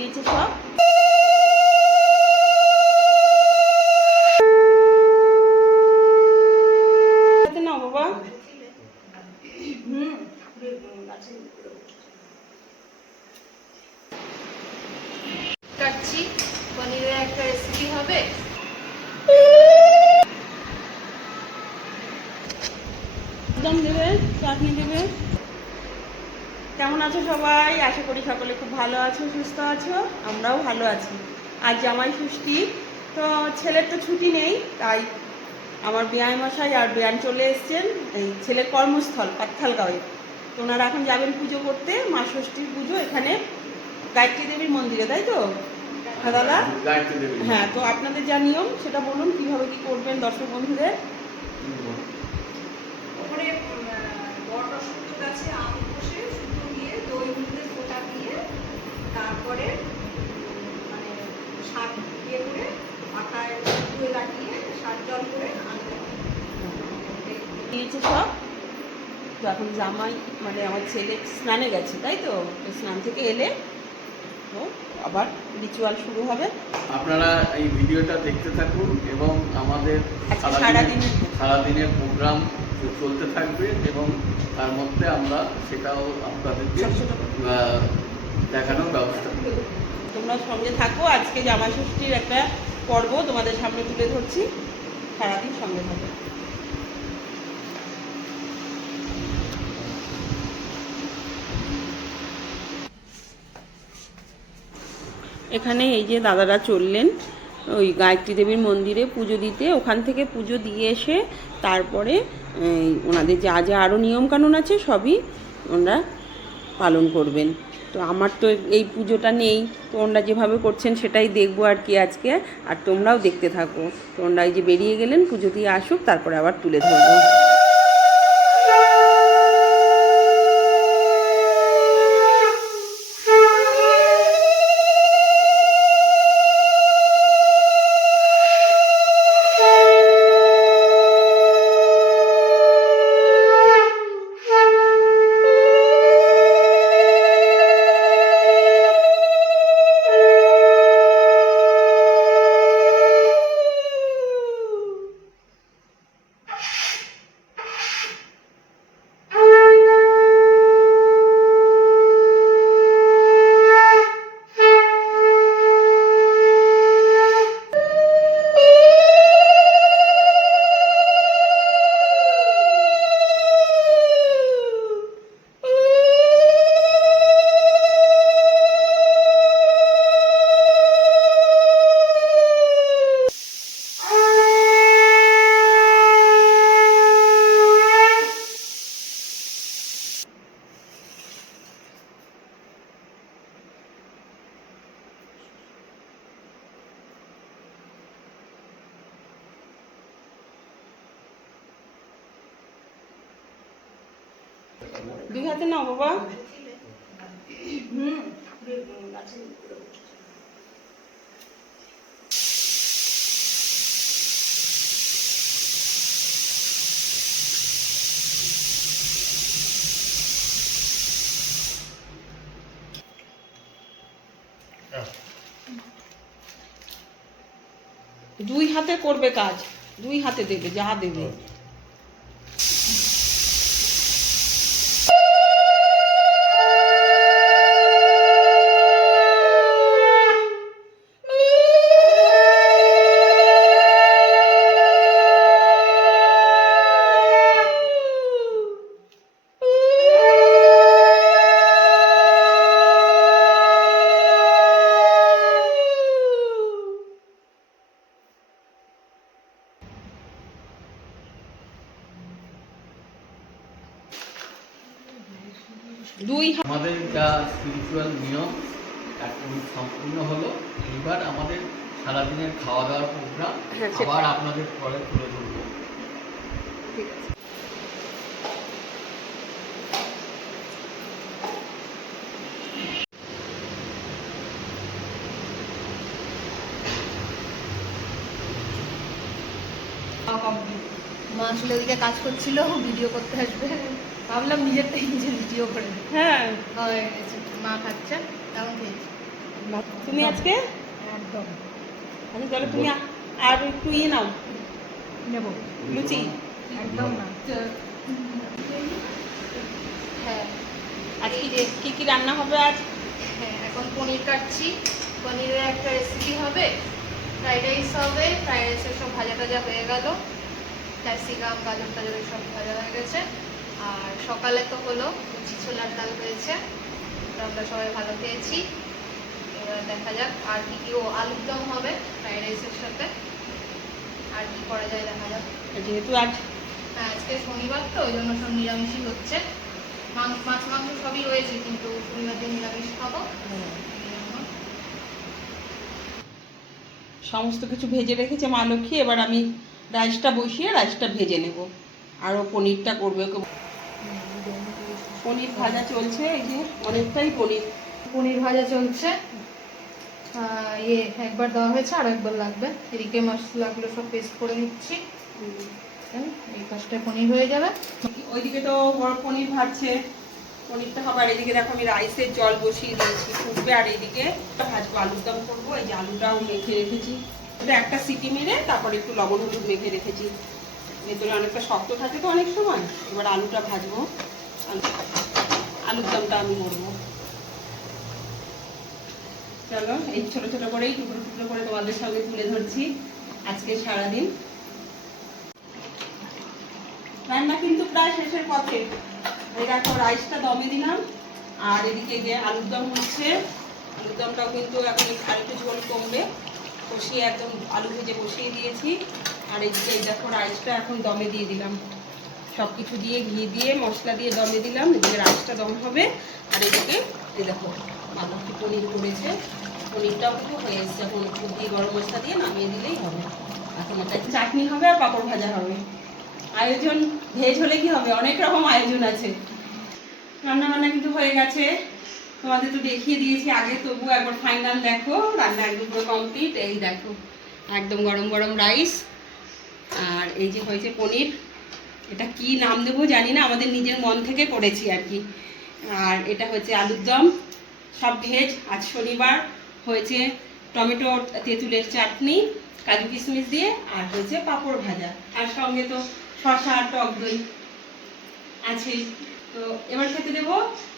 দিয়েছে সব। না বাবা কাটছি, পনিরের একটা রেসিপি হবে। একদম দেবে, চাটনি দেবে। কেমন আছো সবাই? আশা করি সকলে খুব ভালো আছো, সুস্থ আছো। আমরাও ভালো আছি। আজ জামাই ষষ্ঠী, তো ছেলের তো ছুটি নেই, তাই আমার বেয়াই মশাই আর বেয়ান চলে এসছেন এই ছেলের কর্মস্থল পাটখালগাঁওয়ে। তো ওনারা এখন যাবেন পুজো করতে, মা ষষ্ঠীর পুজো এখানে গায়ত্রী দেবীর মন্দিরে, তাই তো? হ্যাঁ দাদা, হ্যাঁ। তো আপনাদের যা নিয়ম সেটা বলুন, কিভাবে কি করবেন দর্শক বন্ধুদের। ওপরে বটসূর্য গাছে আম বসে সুতো দিয়ে দই হলুদের ফোঁটা দিয়ে তারপরে মানে শাক দিয়ে করে আটায় দই লাগিয়ে সার জল করে আনতে দিয়েছে সব। তো এখন জামাই মানে আমার ছেলে স্নানে গেছে, তাই তো? স্নান থেকে এলে তো আবার রিচুয়াল শুরু হবে। আপনারা এই ভিডিওটা দেখতে থাকুন এবং আমাদের সারাদিনের প্রোগ্রাম চলতে থাকবে এবং তার মধ্যে আমরা সেটাও আপনাদেরকে দেখানোর ব্যবস্থা করব। তোমরা সঙ্গে থাকো, আজকে জামাই ষষ্ঠীর একটা পর্ব তোমাদের সামনে তুলে ধরছি, সারাদিন সঙ্গে থাকো। এখানে এই যে দাদারা চললেন ওই গায়ত্রী দেবীর মন্দিরে পুজো দিতে, ওখান থেকে পুজো দিয়ে এসে তারপরে ওনাদের যা যা আরও নিয়মকানুন আছে সবই ওনারা পালন করবেন। তো আমার তো এই পুজোটা নেই, তো ওনারা যেভাবে করছেন সেটাই দেখবো আর কি আজকে। আর তোমরাও দেখতে থাকো। তো ওনারা এই যে বেরিয়ে গেলেন, পুজো দিয়ে আসুক, তারপরে আবার তুলে ধরবো। দুই হাতে নাও বাবা। দুই হাতে করবে কাজ, দুই হাতে দেবে যা দেবে। আমাদের যা স্পিরিচুয়াল নিয়ম এখন সম্পূর্ণ হলো। এবার আমাদের সারাদিনের খাওয়া দাওয়ার প্রোগ্রাম আবার আপনাদের পরে তুলে ধরবো। মা আসলে ওদিকে কাজ করছিল, ভিডিও করতে আসবে, ভাবলাম নিজেরটাই নিজে ভিডিও করে। হ্যাঁ, হয়ে গেছে। মা খাচ্ছে, কেমন খেয়েছি? তুমি আজকে একদম আচ্ছা তাহলে তুমি আর একটু নাও নেব, লুচি। একদম না। হ্যাঁ আজকে কি কি রান্না হবে আজ? হ্যাঁ, এখন পনির কাটছি। পনিরের একটা রেসিপি হবে, ফ্রাইড রাইস হবে। ফ্রাইড রাইসের সব ভাজা টাজা হয়ে গেল, ক্যাপসিকাম গাজর টাজর সব ভাজা হয়ে গেছে। আর সকালে তো হলো লুচি ছোলার ডাল হয়েছে, ওটা আমরা সবাই ভালো খেয়েছি। এবার দেখা যাক আর কি কি। ও আলুর দম হবে ফ্রাইড রাইসের সাথে, আর কি করা যায় দেখা যাক। যেহেতু আজ হ্যাঁ, আজকে শনিবার তো ওই জন্য সব নিরামিষই হচ্ছে। মাছ মাংস সবই রয়েছে, কিন্তু শনিবার দিন নিরামিষ খাবো। এই জন্য সমস্ত কিছু ভেজে রেখেছে মা লক্ষ্মী। এবার আমি রাইসটা বসিয়ে রাইসটা ভেজে নেব, আরও পনিরটা করবে। পনির ভাজা চলছে, এই যে অনেকটাই পনির। পনির ভাজা চলছে। একবার দেওয়া হয়েছে, আর একবার লাগবে। এদিকে মশলাগুলো সব পেস্ট করে নিচ্ছি, এই পাশটা পনির হয়ে যাবে। ওইদিকে তো বড় পনির ভাজছে, পনিরটা হবে। আর এদিকে দেখো আমি রাইসের জল বসিয়ে দিয়েছি, ফুটবে। আর এইদিকে ভাজবো, আলুর দম করবো। এই যে আলুটাও মেখে রেখেছি, এটা একটা সিটি মেরে তারপরে একটু লবণ হলুদ মেখে রেখেছি। ভেতরে অনেকটা শক্ত থাকে তো অনেক সময়। এবার আলুটা ভাজবো, আলুর দমটা আমি করবো। চলো, এই ছোট ছোট করেই টুকরো টুকরো করে তোমাদের সঙ্গে তুলে ধরছি আজকে সারাদিন। রান্না কিন্তু প্রায় শেষের পথে। এই দেখো রাইসটা দমে দিলাম, আর এদিকে যে আলুর দম হচ্ছে, আলুর দমটাও কিন্তু এখন আরেকটু ঝোল কমবে। কষিয়ে একদম আলু ভেজে বসিয়ে দিয়েছি। আর এদিকে এই দেখো রাইসটা এখন দমে দিয়ে দিলাম, সব কিছু দিয়ে ঘি দিয়ে মশলা দিয়ে দমে দিলাম। এদিকে রাইসটা দম হবে, আর এদিকে এই দেখো ভালো একটু পনির করেছে, পনিরটাও কিন্তু হয়ে এসছে। এখন একটু দিয়ে গরম মশলা দিয়ে নামিয়ে দিলেই হবে। এখন এটা চাটনি হবে আর পাঁপড় ভাজা হবে। আয়োজন ভেজ হলে কি হবে, অনেক রকম আয়োজন আছে। রান্না বান্না কিন্তু হয়ে গেছে, তোমাদের তো দেখিয়ে দিয়েছি আগে, তবু একবার ফাইনাল দেখো। রান্না একদম পুরো কমপ্লিট। এই দেখো একদম গরম গরম রাইস, আর এই যে হয়েছে পনির। এটা কি নাম দেবো জানি না, আমাদের নিজের মন থেকে করেছি আর কি। আর এটা হচ্ছে আলুর দম, সব ভেজ। আজ শনিবার হয়েছে টমেটো তেঁতুলের চাটনি কাজু কিশমিশ দিয়ে, আর হয়েছে পাঁপড় ভাজা, আর সঙ্গে তো শসা টক দই আছে। তো এবার খেতে দেবো,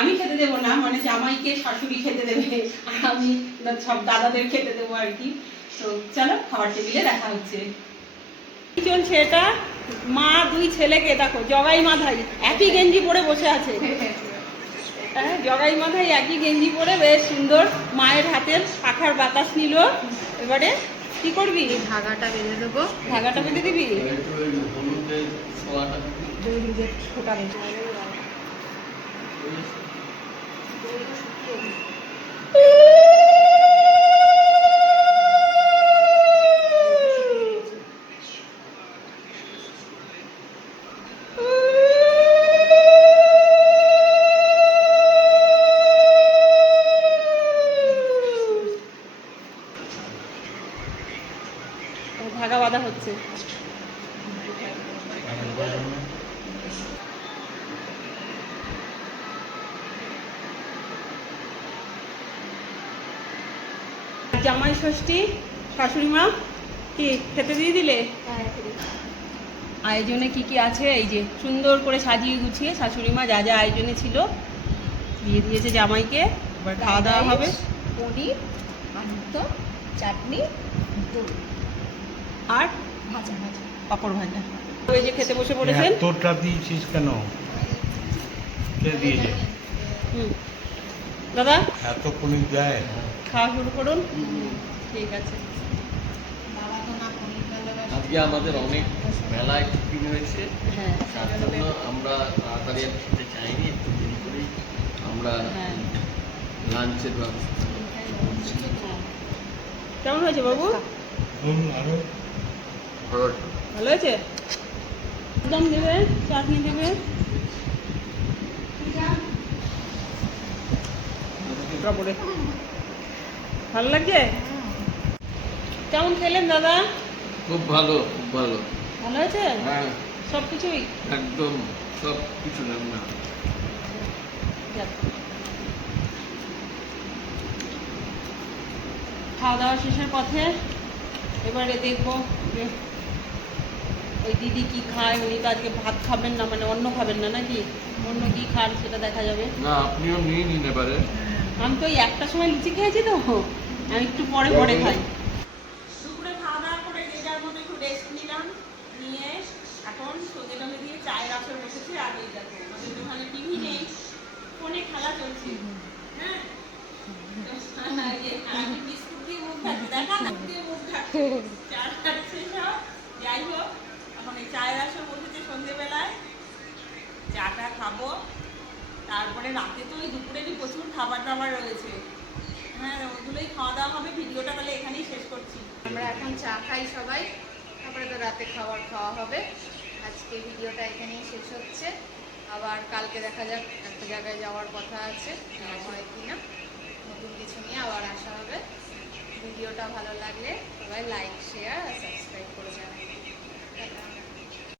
আমি খেতে দেবো না, মানে জামাইকে শাশুড়ি খেতে দেবে, আর আমি সব দাদাদের খেতে দেবো আর কি। তো চলো খাবার টেবিলে দেখা হচ্ছে। কি চলছে এটা? মা দুই ছেলেকে দেখো জগাই মাথায় একই গেঞ্জি পরে বসে আছে। হ্যাঁ, জগাই মাথায় একই গেঞ্জি পরে বেশ সুন্দর। মায়ের হাতের পাখার বাতাস নিল। এবারে কি করবি? ধাগাটা বেঁধে দেবো। ধাগাটা বেঁধে দিবি? হলুদের ছোঁয়াটা ফোটাবে। ধাগা বাঁধা হচ্ছে। জামাই ষষ্ঠী, শাশুড়ি মা কি খেতে দিয়ে দিলে? আয়োজনে কি কি আছে এই যে সুন্দর করে সাজিয়ে গুছিয়ে শাশুড়ি মা যা যা আয়োজনে ছিল দিয়ে দিয়েছে জামাইকে। এবার খাওয়া দাওয়া হবে। পনির, আলুর দম, চাটনি, দই আর ভাজা ভাজা। পাঁপড় ভাজা। ওই যে খেতে বসে পড়েছেন। এতটা দিয়েছিস কেন? কে দিয়েছে? দাদা এত পনির দেয়? খাওয়া শুরু করুন। ঠিক আছে। বাবা তো না পনির ভালোবাসে। আজকে আমাদের অনেক মেলায় ছুটি হয়েছে, হ্যাঁ তার জন্য আমরা তাড়াতাড়ি আর খেতে চাইনি, একটু দেরি করেই আমরা হ্যাঁ। লাঞ্চের ব্যবস্থা করছি। কেমন হয়েছে বাবু? আরো ভালো হয়েছে? একদম দেবে, চাটনি দেবে। ভালো লাগছে? কেমন খেলেন দাদা? খুব ভালো, খুব ভালো। ভালো হয়েছে হ্যাঁ, সব কিছুই? একদম সব কিছু রান্না। যাক। খাওয়া দাওয়া শেষের পথে। এবারে দেখবো যে ওই দিদি কি খায়। উনি তো আজকে ভাত খাবেন না, মানে অন্য খাবেন না নাকি, অন্য কি খান সেটা দেখা যাবে। না, আপনিও নিয়ে নিন এবারে। আমি তো ওই একটা সময় লুচি খেয়েছি তো, আমি একটু পরে পরে খাই। দুপুরে খাওয়া দাওয়া করে যে যার মতো একটু রেস্ট নিলাম, নিয়ে এখন সন্ধে টন্ধে দিয়ে চায়ের আসর বসেছি। আর এই দেখো আমাদের ওখানে টিভি নেই, ফোনে খেলা চলছে। হ্যাঁ, আমি বিস্কুট দিয়ে মুখ খাচ্ছি, দেখা না দিয়ে মুখ খাচ্ছি, চা খাচ্ছে সব। যাই হোক, এখন এই চায়ের আসর বসেছে সন্ধেবেলায়, চাটা খাবো। তারপরে রাতে তো ওই দুপুরেরই প্রচুর খাবার দাবার রয়েছে। হ্যাঁ, ওগুলোই খাওয়া দাওয়া হবে। ভিডিওটা তাহলে এখানেই শেষ করছি। আমরা এখন চা খাই সবাই, তারপরে তো রাতে খাবার খাওয়া হবে। আজকে ভিডিওটা এখানেই শেষ হচ্ছে। আবার কালকে দেখা যাক, একটা জায়গায় যাওয়ার কথা আছে, হয় কিনা, নতুন কিছু নিয়ে আবার আসা হবে। ভিডিওটা ভালো লাগলে সবাই লাইক, শেয়ার আর সাবস্ক্রাইব